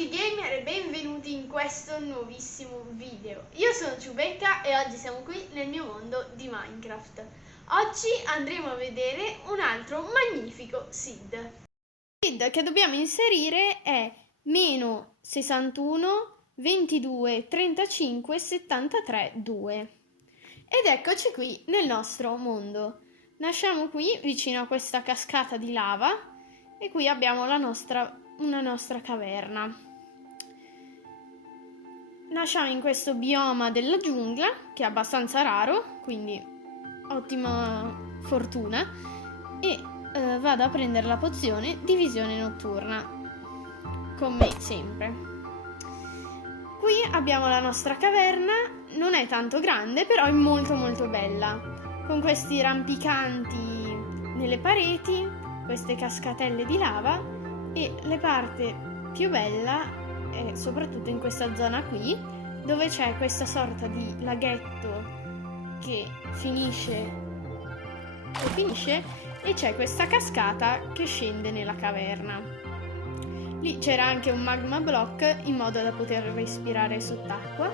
tutti gamer e benvenuti in questo nuovissimo video. Io sono Ciubecca e oggi siamo qui nel mio mondo di Minecraft. Oggi andremo a vedere un altro magnifico seed. Il seed che dobbiamo inserire è meno 61 22 35 73 2. Ed eccoci qui nel nostro mondo. Nasciamo qui vicino a questa cascata di lava e qui abbiamo una nostra caverna. Nasciamo in questo bioma della giungla che è abbastanza raro, quindi ottima fortuna, e vado a prendere la pozione di visione notturna, come sempre. Qui abbiamo la nostra caverna, non è tanto grande, però è molto molto bella, con questi rampicanti nelle pareti, queste cascatelle di lava, e la parte più bella è soprattutto in questa zona qui, dove c'è questa sorta di laghetto che finisce e c'è questa cascata che scende nella caverna. Lì c'era anche un magma block in modo da poter respirare sott'acqua,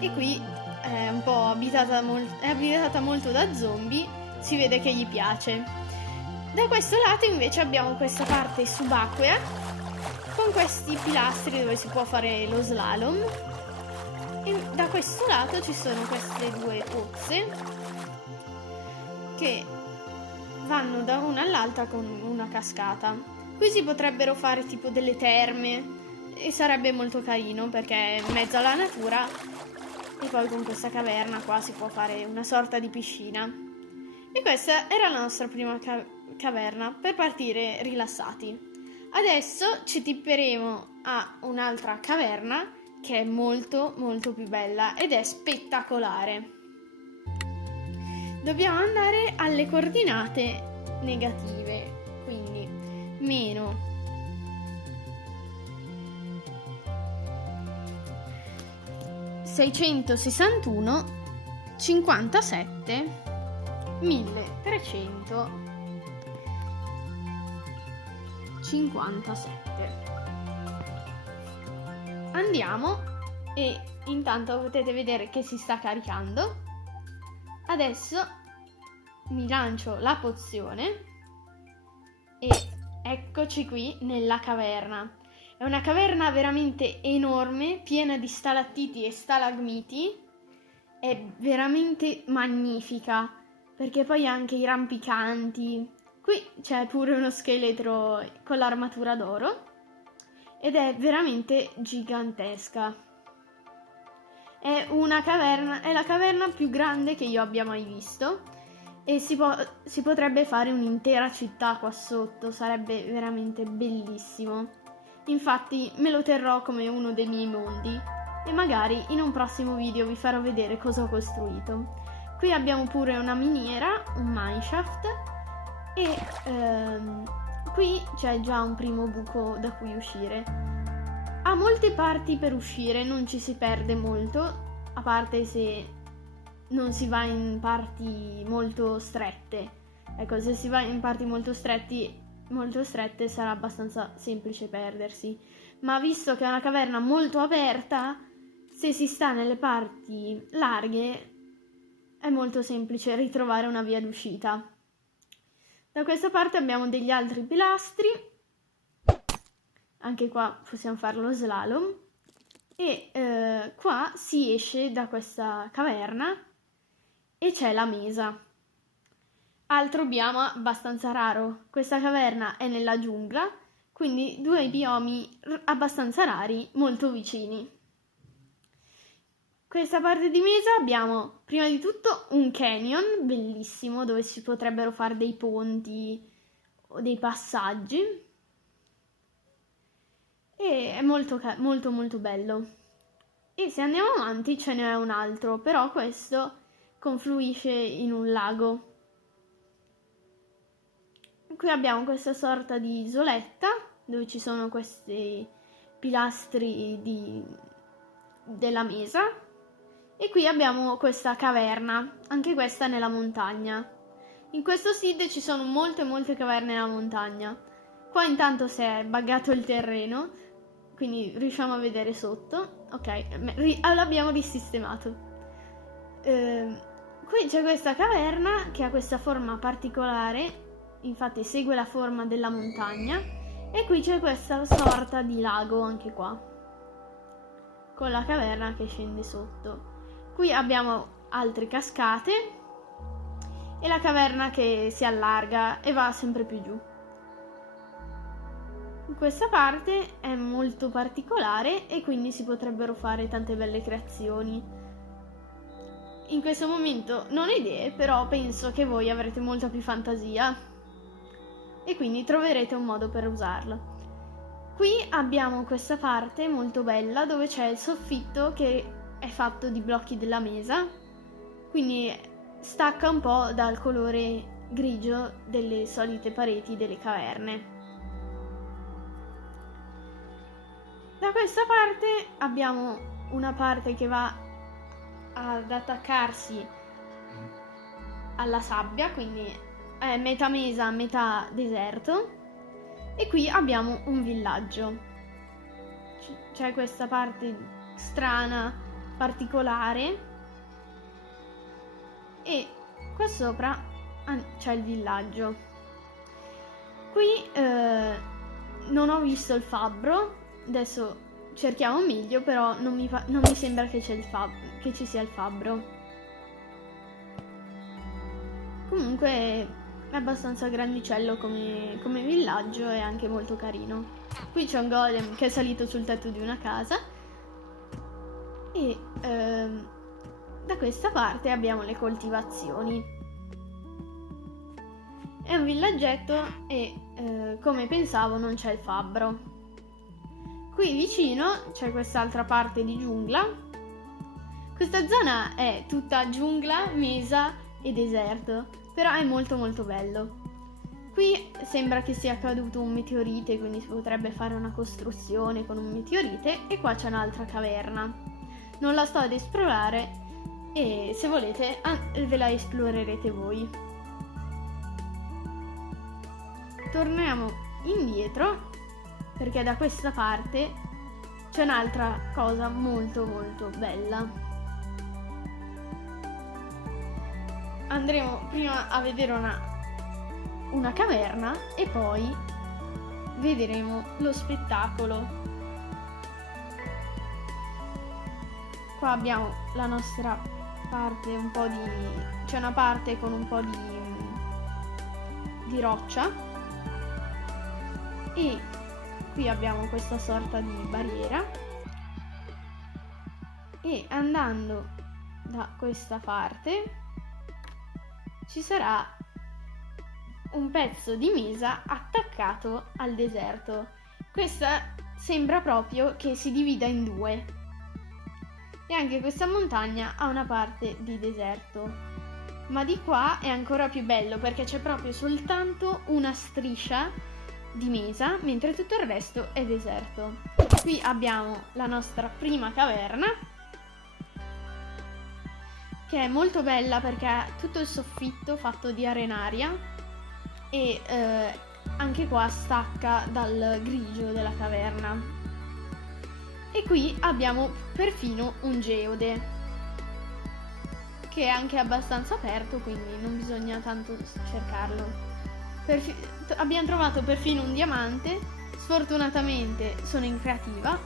e qui è un po' abitata molto da zombie, si vede che gli piace. Da questo lato invece abbiamo questa parte subacquea con questi pilastri dove si può fare lo slalom, e da questo lato ci sono queste due pozze che vanno da una all'altra con una cascata. Qui si potrebbero fare tipo delle terme e sarebbe molto carino perché è in mezzo alla natura, e poi con questa caverna qua si può fare una sorta di piscina. E questa era la nostra prima caverna per partire rilassati. Adesso ci tipperemo a un'altra caverna che è molto molto più bella ed è spettacolare. Dobbiamo andare alle coordinate negative, quindi meno 661 57 1357. Andiamo, e intanto potete vedere che si sta caricando. Adesso mi lancio la pozione e eccoci qui nella caverna. È una caverna veramente enorme, piena di stalattiti e stalagmiti. È veramente magnifica, perché poi ha anche i rampicanti. Qui c'è pure uno scheletro con l'armatura d'oro ed è veramente gigantesca. È la caverna più grande che io abbia mai visto, e si potrebbe fare un'intera città qua sotto, sarebbe veramente bellissimo. Infatti me lo terrò come uno dei miei mondi e magari in un prossimo video vi farò vedere cosa ho costruito. Qui abbiamo pure una miniera, un mineshaft, e qui c'è già un primo buco da cui uscire. Ha molte parti per uscire, non ci si perde molto, a parte se non si va in parti molto strette. Ecco, se si va in parti molto strette sarà abbastanza semplice perdersi, ma visto che è una caverna molto aperta, se si sta nelle parti larghe è molto semplice ritrovare una via d'uscita. Da questa parte abbiamo degli altri pilastri, anche qua possiamo fare lo slalom, e qua si esce da questa caverna e c'è la mesa. Altro bioma abbastanza raro, questa caverna è nella giungla, quindi due biomi abbastanza rari, molto vicini. Questa parte di mesa abbiamo prima di tutto un canyon bellissimo dove si potrebbero fare dei ponti o dei passaggi, e è molto molto molto bello. E se andiamo avanti ce n'è un altro, però questo confluisce in un lago. Qui abbiamo questa sorta di isoletta dove ci sono questi pilastri della mesa, e qui abbiamo questa caverna, anche questa nella montagna. In questo seed ci sono molte caverne nella montagna. Qua intanto si è buggato il terreno, quindi riusciamo a vedere sotto. Ok, l'abbiamo risistemato. Qui c'è questa caverna che ha questa forma particolare, infatti segue la forma della montagna, e qui c'è questa sorta di lago anche qua, con la caverna che scende sotto. Qui abbiamo altre cascate e la caverna che si allarga e va sempre più giù. Questa parte è molto particolare e quindi si potrebbero fare tante belle creazioni. In questo momento non ho idee, però penso che voi avrete molta più fantasia e quindi troverete un modo per usarla. Qui abbiamo questa parte molto bella dove c'è il soffitto che è fatto di blocchi della mesa, quindi stacca un po' dal colore grigio delle solite pareti delle caverne. Da questa parte abbiamo una parte che va ad attaccarsi alla sabbia, quindi è metà mesa, metà deserto, e qui abbiamo un villaggio. C'è questa parte strana, particolare, e qua sopra c'è il villaggio. Qui non ho visto il fabbro. Adesso cerchiamo meglio, però non mi sembra che ci sia il fabbro. Comunque è abbastanza grandicello come villaggio e anche molto carino. Qui c'è un golem che è salito sul tetto di una casa e da questa parte abbiamo le coltivazioni. È un villaggetto e come pensavo non c'è il fabbro. Qui vicino c'è quest'altra parte di giungla. Questa zona è tutta giungla, mesa e deserto, però è molto molto bello. Qui sembra che sia caduto un meteorite, quindi si potrebbe fare una costruzione con un meteorite, e qua c'è un'altra caverna. Non la sto ad esplorare e se volete ve la esplorerete voi. Torniamo indietro, perché da questa parte c'è un'altra cosa molto molto bella. Andremo prima a vedere una caverna e poi vedremo lo spettacolo. Qua abbiamo la nostra parte, c'è una parte con un po' di roccia, e qui abbiamo questa sorta di barriera, e andando da questa parte ci sarà un pezzo di mesa attaccato al deserto. Questa sembra proprio che si divida in due, e anche questa montagna ha una parte di deserto, ma di qua è ancora più bello perché c'è proprio soltanto una striscia di mesa, mentre tutto il resto è deserto. Qui abbiamo la nostra prima caverna, che è molto bella perché ha tutto il soffitto fatto di arenaria e anche qua stacca dal grigio della caverna. E qui abbiamo perfino un geode, che è anche abbastanza aperto, quindi non bisogna tanto cercarlo. Abbiamo trovato perfino un diamante. Sfortunatamente sono in creativa.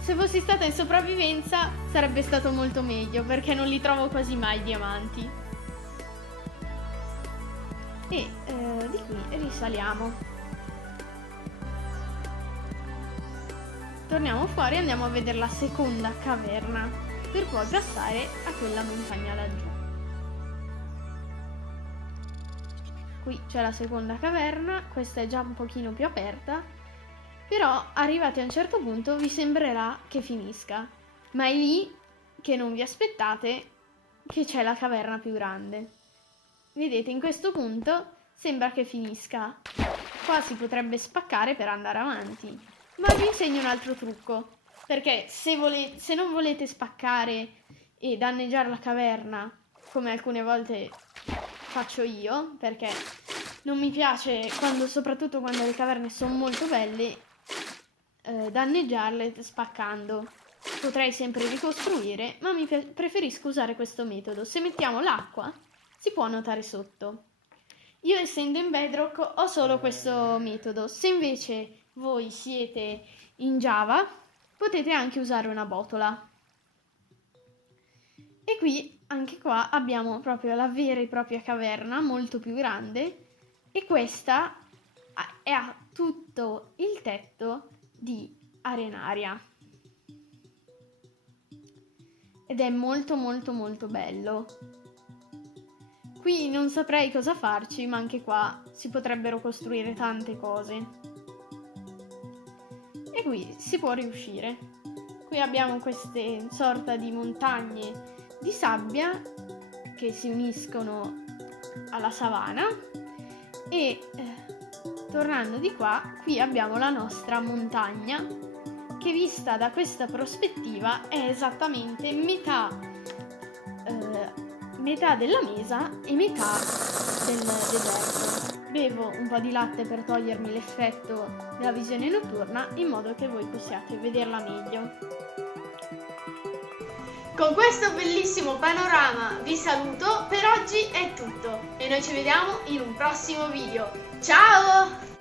Se fossi stata in sopravvivenza sarebbe stato molto meglio, perché non li trovo quasi mai i diamanti. E di qui risaliamo. Torniamo fuori e andiamo a vedere la seconda caverna, per poi passare a quella montagna laggiù. Qui c'è la seconda caverna, questa è già un pochino più aperta, però arrivati a un certo punto vi sembrerà che finisca, ma è lì che non vi aspettate che c'è la caverna più grande. Vedete, in questo punto sembra che finisca. Qua si potrebbe spaccare per andare avanti, ma vi insegno un altro trucco, perché se non volete spaccare e danneggiare la caverna, come alcune volte faccio io, perché non mi piace, soprattutto quando le caverne sono molto belle, danneggiarle spaccando. Potrei sempre ricostruire, ma preferisco usare questo metodo. Se mettiamo l'acqua, si può nuotare sotto. Io, essendo in Bedrock, ho solo questo metodo. Se invece voi siete in Java, potete anche usare una botola. E qui, anche qua, abbiamo proprio la vera e propria caverna, molto più grande, e questa ha tutto il tetto di arenaria. Ed è molto molto molto bello. Qui non saprei cosa farci, ma anche qua si potrebbero costruire tante cose. E qui si può riuscire. Qui abbiamo queste sorta di montagne di sabbia che si uniscono alla savana e tornando di qua, qui abbiamo la nostra montagna che, vista da questa prospettiva, è esattamente metà della mesa e metà del deserto. Bevo un po' di latte per togliermi l'effetto della visione notturna, in modo che voi possiate vederla meglio. Con questo bellissimo panorama vi saluto, per oggi è tutto e noi ci vediamo in un prossimo video. Ciao!